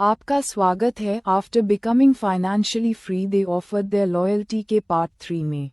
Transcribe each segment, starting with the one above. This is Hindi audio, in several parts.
आपका स्वागत है। After becoming financially free they offer their loyalty के पार्ट 3 में।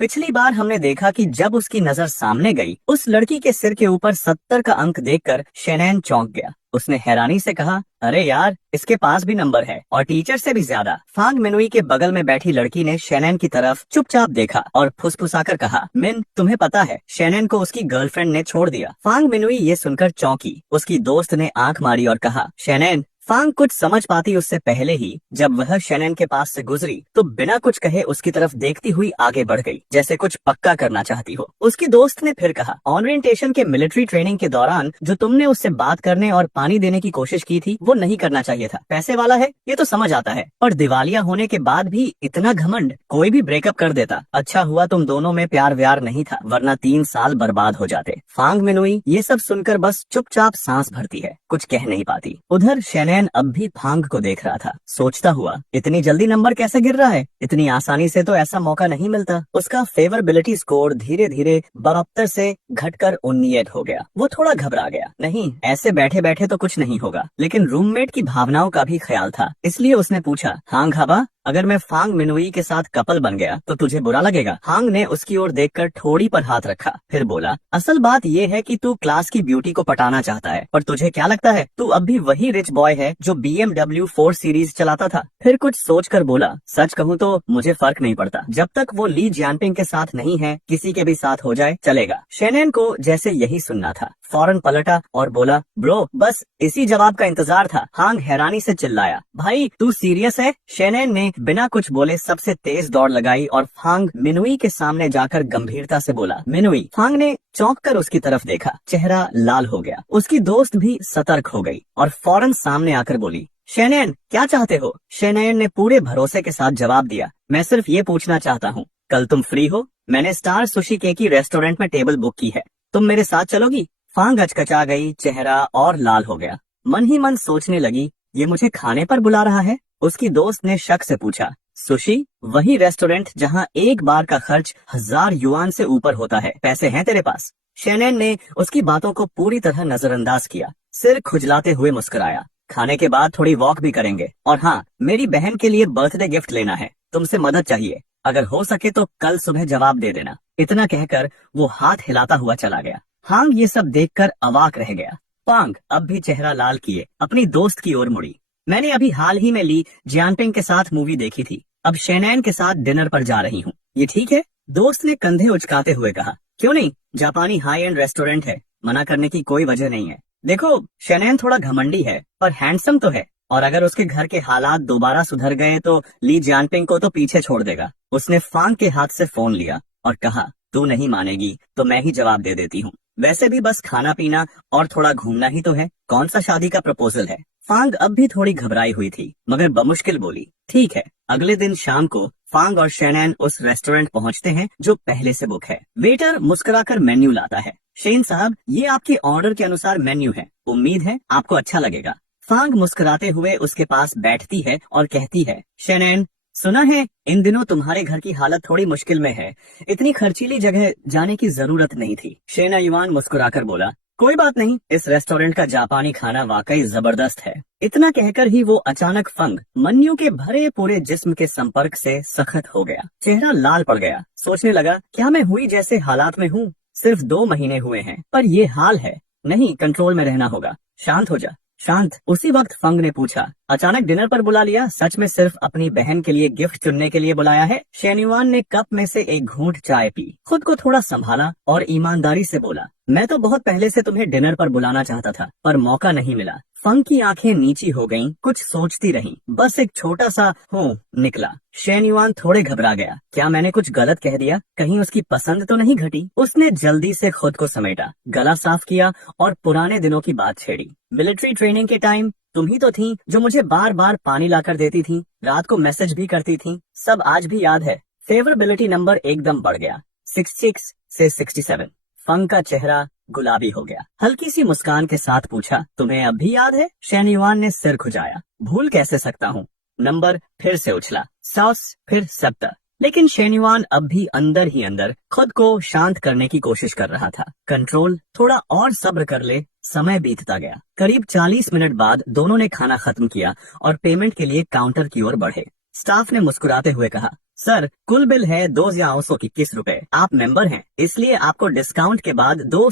पिछली बार हमने देखा कि जब उसकी नजर सामने गई, उस लड़की के सिर के ऊपर 70 का अंक देखकर शैनैन चौंक गया। उसने हैरानी से कहा, अरे यार, इसके पास भी नंबर है और टीचर से भी ज्यादा। फांग मिनुई के बगल में बैठी लड़की ने शैनैन की तरफ चुपचाप देखा और फुसफुसाकर कहा, मिन, तुम्हें पता है शैनैन को उसकी गर्लफ्रेंड ने छोड़ दिया। फांग मिनुई ये सुनकर चौंकी। उसकी दोस्त ने आंख मारी और कहा, शैनैन। फांग कुछ समझ पाती उससे पहले ही जब वह शैनैन के पास से गुजरी तो बिना कुछ कहे उसकी तरफ देखती हुई आगे बढ़ गई, जैसे कुछ पक्का करना चाहती हो। उसकी दोस्त ने फिर कहा, ओरिएंटेशन के मिलिट्री ट्रेनिंग के दौरान जो तुमने उससे बात करने और पानी देने की कोशिश की थी वो नहीं करना चाहिए था। पैसे वाला है ये तो समझ आता है, और दिवालिया होने के बाद भी इतना घमंड, कोई भी ब्रेकअप कर देता। अच्छा हुआ तुम दोनों में प्यार व्यार नहीं था, वरना 3 साल बर्बाद हो जाते। फांग मिनुई ये सब सुनकर बस चुपचाप सांस भरती है, कुछ कह नहीं पाती। उधर शैनैन अब भी फांग को देख रहा था, सोचता हुआ, इतनी जल्दी नंबर कैसे गिर रहा है? इतनी आसानी से तो ऐसा मौका नहीं मिलता। उसका फेवरेबिलिटी स्कोर धीरे धीरे 72 से घटकर 69 हो गया। वो थोड़ा घबरा गया। नहीं, ऐसे बैठे बैठे तो कुछ नहीं होगा, लेकिन रूममेट की भावनाओं का भी ख्याल था, इसलिए उसने पूछा, हांग हाबा, अगर मैं फांग मिनुई के साथ कपल बन गया तो तुझे बुरा लगेगा? हांग ने उसकी ओर देखकर ठोड़ी पर हाथ रखा, फिर बोला, असल बात ये है कि तू क्लास की ब्यूटी को पटाना चाहता है, पर तुझे क्या लगता है तू अब भी वही रिच बॉय है जो BMW 4 सीरीज चलाता था? फिर कुछ सोचकर बोला, सच कहूँ तो मुझे फर्क नहीं पड़ता, जब तक वो ली जियानपिंग के साथ नहीं है, किसी के भी साथ हो जाए चलेगा। शैनैन को जैसे यही सुनना था, फौरन पलटा और बोला, ब्रो, बस इसी जवाब का इंतजार था। हांग हैरानी से चिल्लाया, भाई तू सीरियस है? शैनैन ने बिना कुछ बोले सबसे तेज दौड़ लगाई और फांग मिनुई के सामने जाकर गंभीरता से बोला, मिनुई। फांग ने चौंक कर उसकी तरफ देखा, चेहरा लाल हो गया। उसकी दोस्त भी सतर्क हो गई और फौरन सामने आकर बोली, शैनैन क्या चाहते हो? शैनैन ने पूरे भरोसे के साथ जवाब दिया, मैं सिर्फ ये पूछना चाहता हूँ, कल तुम फ्री हो? मैंने स्टार सुशी केकी रेस्टोरेंट में टेबल बुक की है, तुम मेरे साथ चलोगी? फांग हचकचा गई, चेहरा और लाल हो गया। मन ही मन सोचने लगी, ये मुझे खाने पर बुला रहा है? उसकी दोस्त ने शक से पूछा, सुशी? वही रेस्टोरेंट जहाँ एक बार का खर्च 1000 युआन से ऊपर होता है, पैसे हैं तेरे पास? शैनैन ने उसकी बातों को पूरी तरह नजरअंदाज किया, सिर खुजलाते हुए मुस्कुराया, खाने के बाद थोड़ी वॉक भी करेंगे, और हाँ, मेरी बहन के लिए बर्थडे गिफ्ट लेना है, तुमसे मदद चाहिए, अगर हो सके तो कल सुबह जवाब दे देना। इतना कहकर वो हाथ हिलाता हुआ चला गया। हांग ये सब देखकर अवाक रह गया। फांग अब भी चेहरा लाल किए अपनी दोस्त की ओर मुड़ी, मैंने अभी हाल ही में ली जियानपिंग के साथ मूवी देखी थी, अब शैनैन के साथ डिनर पर जा रही हूँ, ये ठीक है? दोस्त ने कंधे उचकाते हुए कहा, क्यों नहीं, जापानी हाई एंड रेस्टोरेंट है, मना करने की कोई वजह नहीं है। देखो, शैनैन थोड़ा घमंडी है पर हैंडसम तो है, और अगर उसके घर के हालात दोबारा सुधर गए तो ली जियानपिंग को तो पीछे छोड़ देगा। उसने फांग के हाथ से फोन लिया और कहा, तू नहीं मानेगी तो मैं ही जवाब दे देती हूँ, वैसे भी बस खाना पीना और थोड़ा घूमना ही तो है, कौन सा शादी का प्रपोजल है? फांग अब भी थोड़ी घबराई हुई थी, मगर बमुश्किल बोली, ठीक है। अगले दिन शाम को फांग और शैनैन उस रेस्टोरेंट पहुंचते हैं जो पहले से बुक है। वेटर मुस्कुराकर मेन्यू लाता है, शेन साहब, ये आपके ऑर्डर के अनुसार मेन्यू है, उम्मीद है आपको अच्छा लगेगा। फांग मुस्कुराते हुए उसके पास बैठती है और कहती है, शैनैन, सुना है इन दिनों तुम्हारे घर की हालत थोड़ी मुश्किल में है, इतनी खर्चीली जगह जाने की जरूरत नहीं थी। शेना युआन मुस्कुराकर बोला, कोई बात नहीं, इस रेस्टोरेंट का जापानी खाना वाकई जबरदस्त है। इतना कहकर ही वो अचानक फंग मन्नू के भरे पूरे जिस्म के संपर्क से सख्त हो गया, चेहरा लाल पड़ गया। सोचने लगा, क्या मैं हुई जैसे हालात में हूँ? सिर्फ 2 महीने हुए हैं पर ये हाल है। नहीं, कंट्रोल में रहना होगा, शांत हो जा, शांत। उसी वक्त फंग ने पूछा, अचानक डिनर पर बुला लिया, सच में सिर्फ अपनी बहन के लिए गिफ्ट चुनने के लिए बुलाया है? शेन्युआन ने कप में से एक घूंट चाय पी, खुद को थोड़ा संभाला और ईमानदारी से बोला, मैं तो बहुत पहले से तुम्हें डिनर पर बुलाना चाहता था, पर मौका नहीं मिला। फंग की आंखें नीची हो गईं, कुछ सोचती रहीं, बस एक छोटा सा हूँ निकला। शेन्युआन थोड़े घबरा गया, क्या मैंने कुछ गलत कह दिया? कहीं उसकी पसंद तो नहीं घटी? उसने जल्दी से खुद को समेटा, गला साफ किया और पुराने दिनों की बात छेड़ी। मिलिट्री ट्रेनिंग के टाइम तुम ही तो थी जो मुझे बार बार पानी लाकर देती थी, रात को मैसेज भी करती थी, सब आज भी याद है। फेवरेबिलिटी नंबर एकदम बढ़ गया, 66 से 67। फंग का चेहरा गुलाबी हो गया, हल्की सी मुस्कान के साथ पूछा, तुम्हें अब भी याद है? शेन्युआन ने सिर खुजाया, भूल कैसे सकता हूँ। नंबर फिर से उछला, 100 फिर 70, लेकिन शेन्युआन अब भी अंदर ही अंदर खुद को शांत करने की कोशिश कर रहा था। कंट्रोल, थोड़ा और सब्र कर ले, समय बीतता गया। करीब 40 मिनट बाद दोनों ने खाना खत्म किया और पेमेंट के लिए काउंटर की ओर बढ़े। स्टाफ ने मुस्कुराते हुए कहा, सर कुल बिल है 221 रुपए। आप मेंबर हैं, इसलिए आपको डिस्काउंट के बाद 2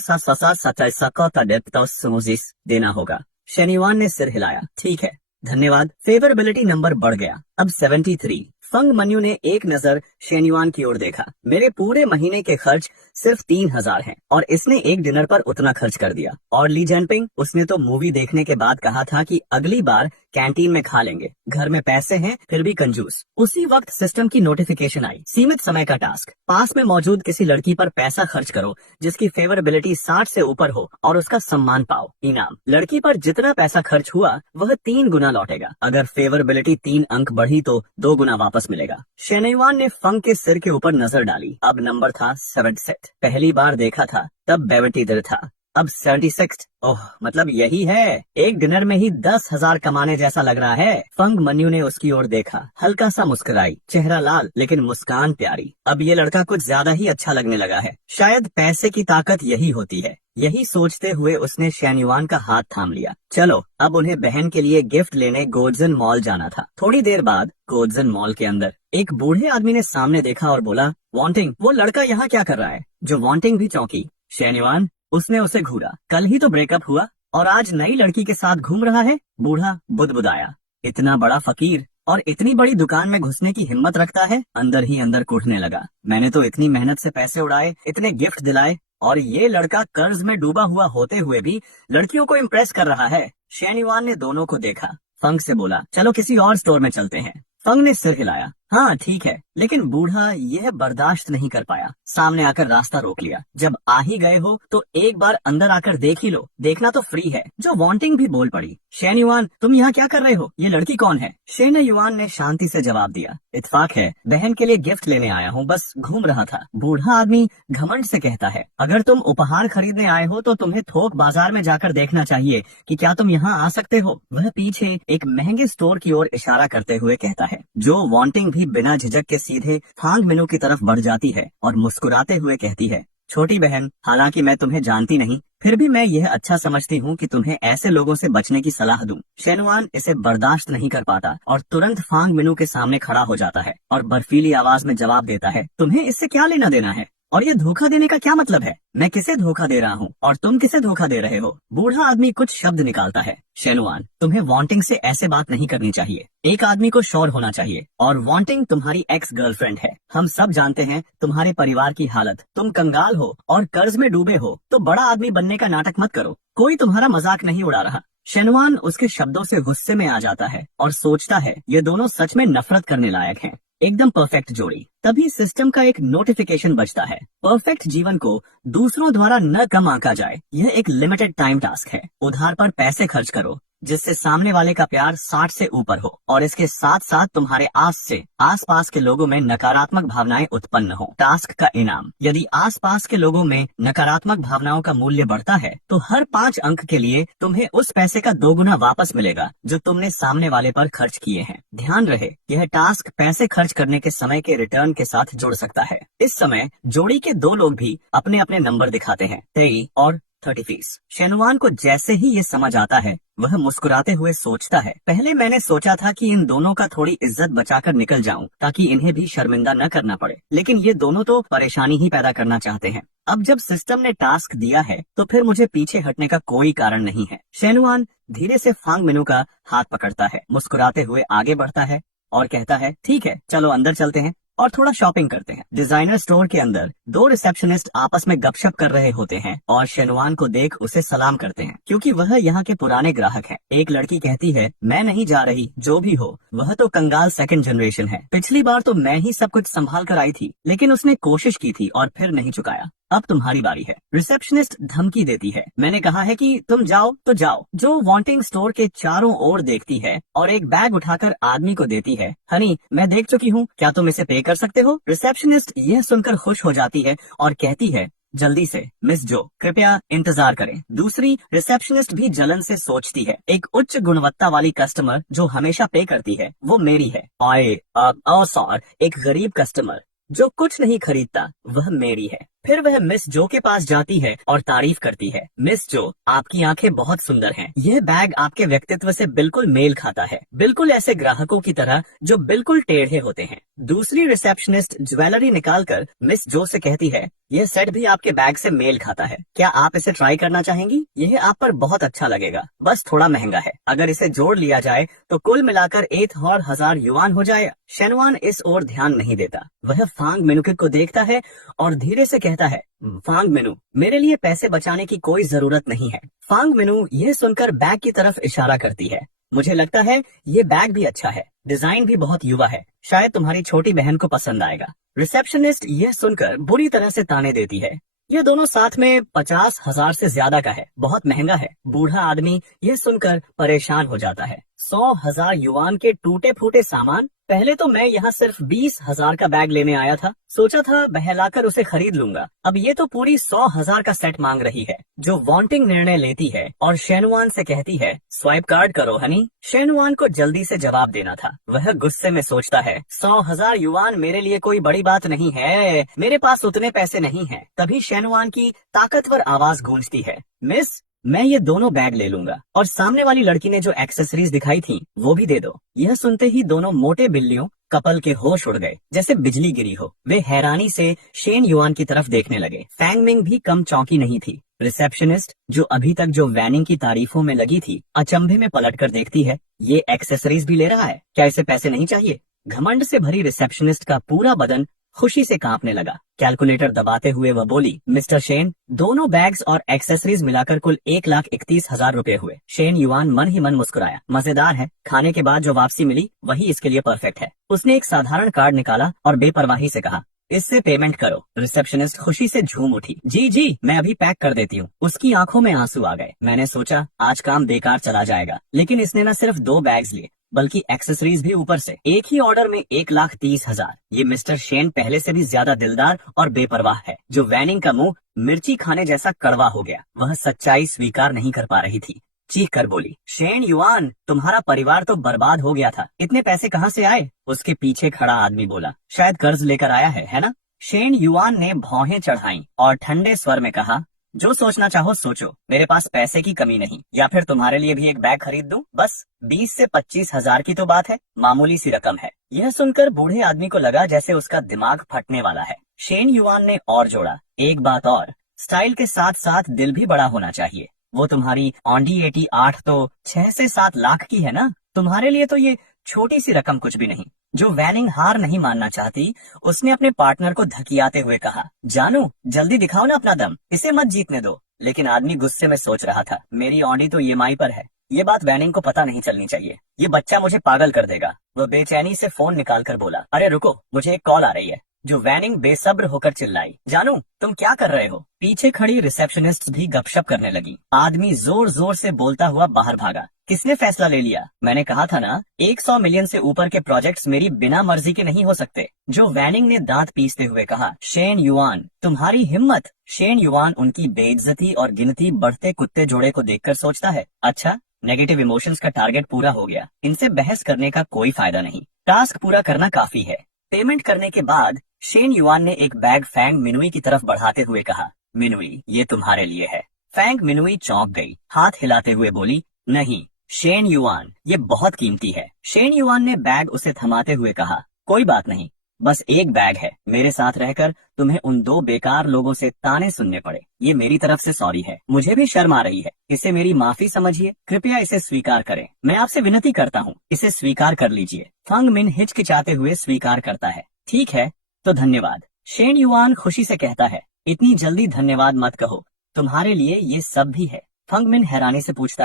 देना होगा। शनिवान ने सिर हिलाया, ठीक है धन्यवाद। फेवरेबिलिटी नंबर बढ़ गया, अब 73। फंग मन्यू ने एक नजर शेन्युआन की ओर देखा। मेरे पूरे महीने के खर्च सिर्फ 3000 हैं और इसने एक डिनर पर उतना खर्च कर दिया। और ली जेनपिंग, उसने तो मूवी देखने के बाद कहा था कि अगली बार कैंटीन में खा लेंगे। घर में पैसे हैं फिर भी कंजूस। उसी वक्त सिस्टम की नोटिफिकेशन आई, सीमित समय का टास्क, पास में मौजूद किसी लड़की पर पैसा खर्च करो जिसकी फेवरेबिलिटी 60 से ऊपर हो और उसका सम्मान पाओ। इनाम, लड़की पर जितना पैसा खर्च हुआ वह 3 गुना लौटेगा। अगर फेवरेबिलिटी 3 अंक बढ़ी तो 2 गुना वापस मिलेगा। शेनयुआन ने फंग के सिर के ऊपर नजर डाली। अब नंबर था 77। पहली बार देखा था तब 72 था, अब 76। ओह, मतलब यही है। एक डिनर में ही 10,000 कमाने जैसा लग रहा है। फंग मन्यू ने उसकी ओर देखा, हल्का सा मुस्कुराई, चेहरा लाल लेकिन मुस्कान प्यारी। अब ये लड़का कुछ ज्यादा ही अच्छा लगने लगा है। शायद पैसे की ताकत यही होती है। यही सोचते हुए उसने शेन्युआन का हाथ थाम लिया। चलो अब उन्हें बहन के लिए गिफ्ट लेने गोड्जन मॉल जाना था। थोड़ी देर बाद गोड्जन मॉल के अंदर एक बूढ़े आदमी ने सामने देखा और बोला, वांटिंग, वो लड़का यहाँ क्या कर रहा है? जो वांटिंग भी चौंकी। शेन्युआन, उसने उसे घूरा। कल ही तो ब्रेकअप हुआ और आज नई लड़की के साथ घूम रहा है। बूढ़ा बुदबुदाया, इतना बड़ा फकीर और इतनी बड़ी दुकान में घुसने की हिम्मत रखता है। अंदर ही अंदर कूटने लगा। मैंने तो इतनी मेहनत से पैसे उड़ाए, इतने गिफ्ट दिलाए और ये लड़का कर्ज में डूबा हुआ होते हुए भी लड़कियों को इम्प्रेस कर रहा है। शेन्युआन ने दोनों को देखा, फंग से बोला, चलो किसी और स्टोर में चलते हैं। फंग ने सिर हिलाया, हाँ ठीक है, लेकिन बूढ़ा यह बर्दाश्त नहीं कर पाया। सामने आकर रास्ता रोक लिया। जब आ ही गए हो तो एक बार अंदर आकर देख ही लो, देखना तो फ्री है। जो वांटिंग भी बोल पड़ी, शेन्युआन तुम यहाँ क्या कर रहे हो? ये लड़की कौन है? शेन्युआन ने शांति से जवाब दिया, इत्तेफाक है, बहन के लिए गिफ्ट लेने आया हूँ, बस घूम रहा था। बूढ़ा आदमी घमंड से कहता है, अगर तुम उपहार खरीदने आए हो तो तुम्हें थोक बाजार में जाकर देखना चाहिए कि क्या तुम यहाँ आ सकते हो। वह पीछे एक महंगे स्टोर की ओर इशारा करते हुए कहता है। जो वांटिंग भी बिना झिझक के सीधे फांग मेनू की तरफ बढ़ जाती है और मुस्कुराते हुए कहती है, छोटी बहन, हालांकि मैं तुम्हें जानती नहीं, फिर भी मैं यह अच्छा समझती हूँ कि तुम्हें ऐसे लोगों से बचने की सलाह दूं। शेन्युआन इसे बर्दाश्त नहीं कर पाता और तुरंत फांग मेनू के सामने खड़ा हो जाता है और बर्फीली आवाज में जवाब देता है, तुम्हें इससे क्या लेना देना है? और ये धोखा देने का क्या मतलब है? मैं किसे धोखा दे रहा हूँ और तुम किसे धोखा दे रहे हो? बूढ़ा आदमी कुछ शब्द निकालता है। शेन्युआन, तुम्हें वांटिंग से ऐसे बात नहीं करनी चाहिए। एक आदमी को श्योर होना चाहिए और वांटिंग तुम्हारी एक्स गर्लफ्रेंड है। हम सब जानते हैं तुम्हारे परिवार की हालत। तुम कंगाल हो और कर्ज में डूबे हो, तो बड़ा आदमी बनने का नाटक मत करो। कोई तुम्हारा मजाक नहीं उड़ा रहा। शेन्युआन उसके शब्दों से गुस्से में आ जाता है और सोचता है, ये दोनों सच में नफरत करने लायक हैं। एकदम परफेक्ट जोड़ी। तभी सिस्टम का एक नोटिफिकेशन बजता है, परफेक्ट जीवन को दूसरों द्वारा न कम आंका जाए। यह एक लिमिटेड टाइम टास्क है। उधार पर पैसे खर्च करो जिससे सामने वाले का प्यार 60 से ऊपर हो और इसके साथ साथ तुम्हारे आस पास के लोगों में नकारात्मक भावनाएं उत्पन्न हो। टास्क का इनाम, यदि आस पास के लोगों में नकारात्मक भावनाओं का मूल्य बढ़ता है तो हर 5 अंक के लिए तुम्हें उस पैसे का 2 गुना वापस मिलेगा जो तुमने सामने वाले पर खर्च किए हैं। ध्यान रहे, यह टास्क पैसे खर्च करने के समय के रिटर्न के साथ जुड़ सकता है। इस समय जोड़ी के 2 लोग भी अपने अपने नंबर दिखाते हैं, 23 और 30। शेन्युआन को जैसे ही ये समझ आता है वह मुस्कुराते हुए सोचता है, पहले मैंने सोचा था कि इन दोनों का थोड़ी इज्जत बचाकर निकल जाऊं ताकि इन्हें भी शर्मिंदा न करना पड़े, लेकिन ये दोनों तो परेशानी ही पैदा करना चाहते हैं। अब जब सिस्टम ने टास्क दिया है तो फिर मुझे पीछे हटने का कोई कारण नहीं है। शेन्युआन धीरे से फांग मेनू का हाथ पकड़ता है, मुस्कुराते हुए आगे बढ़ता है और कहता है, ठीक है चलो अंदर चलते हैं और थोड़ा शॉपिंग करते हैं। डिजाइनर स्टोर के अंदर 2 रिसेप्शनिस्ट आपस में गपशप कर रहे होते हैं और शेन्युआन को देख उसे सलाम करते हैं क्योंकि वह यहाँ के पुराने ग्राहक हैं। एक लड़की कहती है, मैं नहीं जा रही, जो भी हो वह तो कंगाल 2nd जनरेशन है। पिछली बार तो मैं ही सब कुछ संभाल कर आई थी, लेकिन उसने कोशिश की थी और फिर नहीं चुकाया। अब तुम्हारी बारी है। रिसेप्शनिस्ट धमकी देती है, मैंने कहा है कि तुम जाओ तो जाओ। जो वांटिंग स्टोर के चारों ओर देखती है और एक बैग उठाकर आदमी को देती है, हनी मैं देख चुकी हूँ, क्या तुम इसे पे कर सकते हो? रिसेप्शनिस्ट यह सुनकर खुश हो जाती है और कहती है, जल्दी से मिस जो, कृपया इंतजार करें। दूसरी रिसेप्शनिस्ट भी जलन से सोचती है, एक उच्च गुणवत्ता वाली कस्टमर जो हमेशा पे करती है वो मेरी है। सॉरी, एक गरीब कस्टमर जो कुछ नहीं खरीदता वह मेरी है। फिर वह मिस जो के पास जाती है और तारीफ करती है। मिस जो, आपकी आंखें बहुत सुंदर हैं। यह बैग आपके व्यक्तित्व से बिल्कुल मेल खाता है, बिल्कुल ऐसे ग्राहकों की तरह जो बिल्कुल टेढ़े होते हैं। दूसरी रिसेप्शनिस्ट ज्वेलरी निकालकर मिस जो से कहती है, यह सेट भी आपके बैग से मेल खाता है, क्या आप इसे ट्राई करना चाहेंगी? यह आप पर बहुत अच्छा लगेगा, बस थोड़ा महंगा है। अगर इसे जोड़ लिया जाए तो कुल मिलाकर 1000 युआन हो जाएगा। शेनवान इस ओर ध्यान नहीं देता। वह फांग मिनुकिक को देखता है और धीरे से कहता है, फांग मिनु, मेरे लिए पैसे बचाने की कोई जरूरत नहीं है। फांग मिनु यह सुनकर बैग की तरफ इशारा करती है। मुझे लगता है ये बैग भी अच्छा है, डिजाइन भी बहुत युवा है, शायद तुम्हारी छोटी बहन को पसंद आएगा। रिसेप्शनिस्ट यह सुनकर बुरी तरह से ताने देती है, ये दोनों साथ में 50,000 से ज्यादा का है, बहुत महंगा है। बूढ़ा आदमी यह सुनकर परेशान हो जाता है। 100,000 युआन के टूटे फूटे सामान? पहले तो मैं यहाँ सिर्फ 20,000 का बैग लेने आया था, सोचा था बहलाकर उसे खरीद लूंगा। अब ये तो पूरी 100,000 का सेट मांग रही है। जो वांटिंग निर्णय लेती है और शेनवान से कहती है, स्वाइप कार्ड करो हनी। शेनवान को जल्दी से जवाब देना था। वह गुस्से में सोचता है, 100,000 युआन मेरे लिए कोई बड़ी बात नहीं है, मेरे पास उतने पैसे नहीं है। तभी शेनवान की ताकतवर आवाज गूंजती है, मिस, मैं ये दोनों बैग ले लूंगा और सामने वाली लड़की ने जो एक्सेसरीज दिखाई थी वो भी दे दो। यह सुनते ही दोनों मोटे बिल्लियों कपल के होश उड़ गए, जैसे बिजली गिरी हो। वे हैरानी से शेन युआन की तरफ देखने लगे। फैंग मिंग भी कम चौंकी नहीं थी। रिसेप्शनिस्ट जो अभी तक जो वैनिंग की तारीफों में लगी थी, अचंभे में पलटकर देखती है, ये एक्सेसरीज भी ले रहा है, क्या इसे पैसे नहीं चाहिए? घमंड से भरी रिसेप्शनिस्ट का पूरा बदन खुशी से कांपने लगा। कैलकुलेटर दबाते हुए वह बोली, मिस्टर शेन, दोनों बैग्स और एक्सेसरीज मिलाकर कुल 1,31,000 रुपए हुए। शेन युआन मन ही मन मुस्कुराया। मजेदार है, खाने के बाद जो वापसी मिली वही इसके लिए परफेक्ट है। उसने एक साधारण कार्ड निकाला और बेपरवाही से कहा, इससे पेमेंट करो। रिसेप्शनिस्ट खुशी से झूम उठी, जी जी, मैं अभी पैक कर देती हूँ। उसकी आंखों में आंसू आ गए। मैंने सोचा आज काम बेकार चला जाएगा, लेकिन इसने न सिर्फ 2 बैग्स लिए बल्कि एक्सेसरीज भी ऊपर से। एक ही ऑर्डर में 1,30,000। ये मिस्टर शेन पहले से भी ज्यादा दिलदार और बेपरवाह है। जो वैनिंग का मुंह मिर्ची खाने जैसा कड़वा हो गया, वह सच्चाई स्वीकार नहीं कर पा रही थी। चीख कर बोली, शेन युआन, तुम्हारा परिवार तो बर्बाद हो गया था, इतने पैसे कहाँ से आए? उसके पीछे खड़ा आदमी बोला, शायद कर्ज लेकर आया है ना? शेन युआन ने भौहें चढ़ाई और ठंडे स्वर में कहा, जो सोचना चाहो सोचो, मेरे पास पैसे की कमी नहीं। या फिर तुम्हारे लिए भी एक बैग खरीद दूं? बस 20 से 25,000 की तो बात है, मामूली सी रकम है। यह सुनकर बूढ़े आदमी को लगा जैसे उसका दिमाग फटने वाला है। शेन युआन ने और जोड़ा, एक बात और, स्टाइल के साथ साथ दिल भी बड़ा होना चाहिए। वो तुम्हारी ऑडी 88 तो 6 से 7 लाख की है ना? तुम्हारे लिए तो ये छोटी सी रकम कुछ भी नहीं। जो वैनिंग हार नहीं मानना चाहती, उसने अपने पार्टनर को धकियाते हुए कहा, जानू, जल्दी दिखाओ ना अपना दम, इसे मत जीतने दो। लेकिन आदमी गुस्से में सोच रहा था, मेरी ऑडी तो ईएमआई पर है, ये बात वैनिंग को पता नहीं चलनी चाहिए, ये बच्चा मुझे पागल कर देगा। वह बेचैनी से फोन निकाल कर बोला, अरे रुको, मुझे एक कॉल आ रही है। जो वैनिंग बेसब्र होकर चिल्लाई, जानू, तुम क्या कर रहे हो? पीछे खड़ी रिसेप्शनिस्ट भी गपशप करने लगी। आदमी जोर जोर से बोलता हुआ बाहर भागा। किसने फैसला ले लिया? मैंने कहा था ना, 100 मिलियन से ऊपर के प्रोजेक्ट्स मेरी बिना मर्जी के नहीं हो सकते। जो वैनिंग ने दांत पीसते हुए कहा, शेन युआन, तुम्हारी हिम्मत। शेन युआन उनकी बेइज्जती और गिनती बढ़ते कुत्ते जोड़े को देखकर सोचता है, अच्छा, नेगेटिव इमोशंस का टारगेट पूरा हो गया, इनसे बहस करने का कोई फायदा नहीं, टास्क पूरा करना काफी है। पेमेंट करने के बाद शेन युआन ने एक बैग फैंग मिनुई की तरफ बढ़ाते हुए कहा, मिनुई, ये तुम्हारे लिए है। फैंग मिनुई चौंक गई, हाथ हिलाते हुए बोली, नहीं शेन युआन, ये बहुत कीमती है। शेन युआन ने बैग उसे थमाते हुए कहा, कोई बात नहीं, बस एक बैग है, मेरे साथ रहकर तुम्हें उन 2 बेकार लोगों से ताने सुनने पड़े, ये मेरी तरफ से सॉरी है। मुझे भी शर्म आ रही है, इसे मेरी माफी समझिए, कृपया इसे स्वीकार करें। मैं आपसे विनती करता हूँ, इसे स्वीकार कर लीजिए। फंग मिन हिचकिचाते हुए स्वीकार करता है, ठीक है तो धन्यवाद। शेन युआन खुशी से कहता है, इतनी जल्दी धन्यवाद मत कहो, तुम्हारे लिए ये सब भी है। फंग मिन हैरानी से पूछता